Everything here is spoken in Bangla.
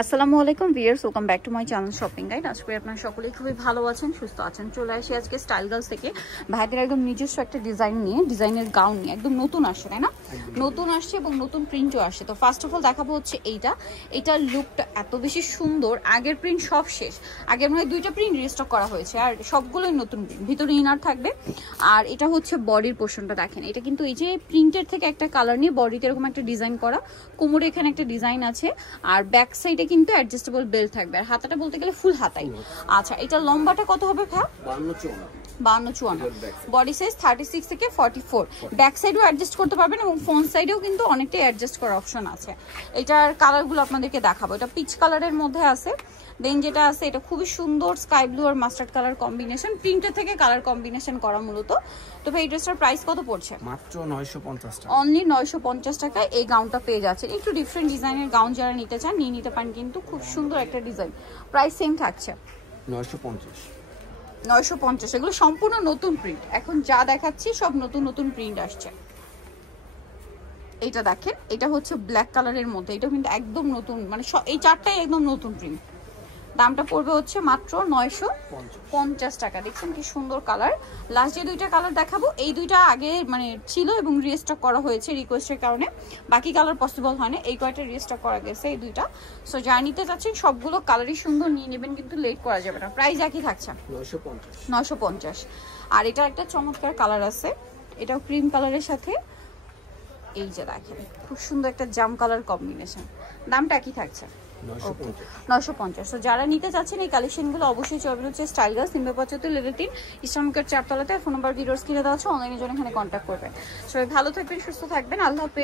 আসসালামু আলাইকুম viewers, welcome back to my channel shopping guide. আজকে আপনারা সকলেই খুবই ভালো আছেন, সুস্থ আছেন। চলে আসি আজকে স্টাইল গার্লস থেকে ভাইদের একদম নিজস্ব একটা ডিজাইন নিয়ে, ডিজাইনের গাউন নিয়ে। একদম নতুন আসছে, তাই না? নতুন আসছে এবং নতুন প্রিন্টও আসছে। তো ফার্স্ট অফ অল দেখাবো হচ্ছে এইটার লুকটা এত বেশি সুন্দর। আগের প্রিন্ট সব শেষ, আগের মনে হয় 2টা প্রিন্ট রিস্টক করা হয়েছে, আর সবগুলোই নতুন প্রিন্ট। ভিতরে ইনার থাকবে, আর এটা হচ্ছে বডির পোর্শনটা। দেখেন এটা কিন্তু এই যে প্রিন্টের থেকে একটা কালার নিয়ে বডিতে এরকম একটা ডিজাইন করা, কোমরে এখানে একটা ডিজাইন আছে, আর ব্যাক সাইডে কিন্তু অ্যাডজাস্টেবল বেল্ট থাকবে। আর হাতাটা বলতে গেলে ফুল হাতাই। আচ্ছা, এটা লম্বাটা কত হবে ভাই? 52-54। বডি সাইজ 36 থেকে 44। ব্যাক সাইডেও অ্যাডজাস্ট করতে পারবেন এবং ফ্রন্ট সাইডেও কিন্তু অনেকটাই অ্যাডজাস্ট করার অপশন আছে। এটার কালারগুলো আপনাদেরকে দেখাবো। এটা পিচ কালারের মধ্যে আছে। দেন যেটা আছে এটা খুবই সুন্দর স্কাই ব্লু আর মাস্টার্ড কালার কম্বিনেশন, প্রিন্টের থেকে কালার কম্বিনেশন করা মূলত। তো ভাই এই ড্রেসটার প্রাইস কত পড়ছে? মাত্র 950 টাকা। অনলি 950 টাকায় এই গাউনটা পেয়ে যাচ্ছেন। একটু ডিফারেন্ট ডিজাইনের গাউন যারা নিতে চান নিয়ে নিতে পারেন, কিন্তু খুব সুন্দর একটা ডিজাইন। প্রাইস সেম থাকছে 950। এগুলো সম্পূর্ণ নতুন প্রিন্ট। এখন যা দেখাচ্ছি সব নতুন নতুন প্রিন্ট আসছে। এটা দেখেন, এটা হচ্ছে ব্ল্যাক কালারের মধ্যে। এটা কিন্তু একদম নতুন, মানে এই চারটাই একদম নতুন প্রিন্ট। দামটা পড়বে হচ্ছে মাত্র 950 টাকা। দেখছেন কি সুন্দর কালার। লাস্ট যে 2টা কালার দেখাবো, এই 2টা আগে মানে ছিল এবং রিস্টক করা হয়েছে রিকোয়েস্টের কারণে। বাকি কালার পসিবল হয় না, এই কয়টা রিস্টক করা গেছে এই 2টা। সো যা নিতে চাচ্ছেন সবগুলো কালারই সুন্দর, নিয়ে নেবেন, কিন্তু লেট করা যাবে না। প্রাইস একই থাকছে 950। আর এটা একটা চমৎকার কালার আছে, এটাও ক্রিম কালারের সাথে এই যে দেখেন খুব সুন্দর একটা জাম কালার কম্বিনেশন। দামটা একই থাকছে 950। তো যারা নিতে চাচ্ছেন এই কালেকশনগুলো অবশ্যই চলবে হচ্ছে স্টাইল গার্লস, 375 লেভেল 3 ইসলামিকের 4 তলাতে। ফোন নাম্বার ভিডিওস কিনে দেওয়া আছে, অনলাইনের জন্য এখানে কন্ট্যাক্ট করবেন। সবাই ভালো থাকবেন, সুস্থ থাকবেন, আল্লাহ হাফেজ।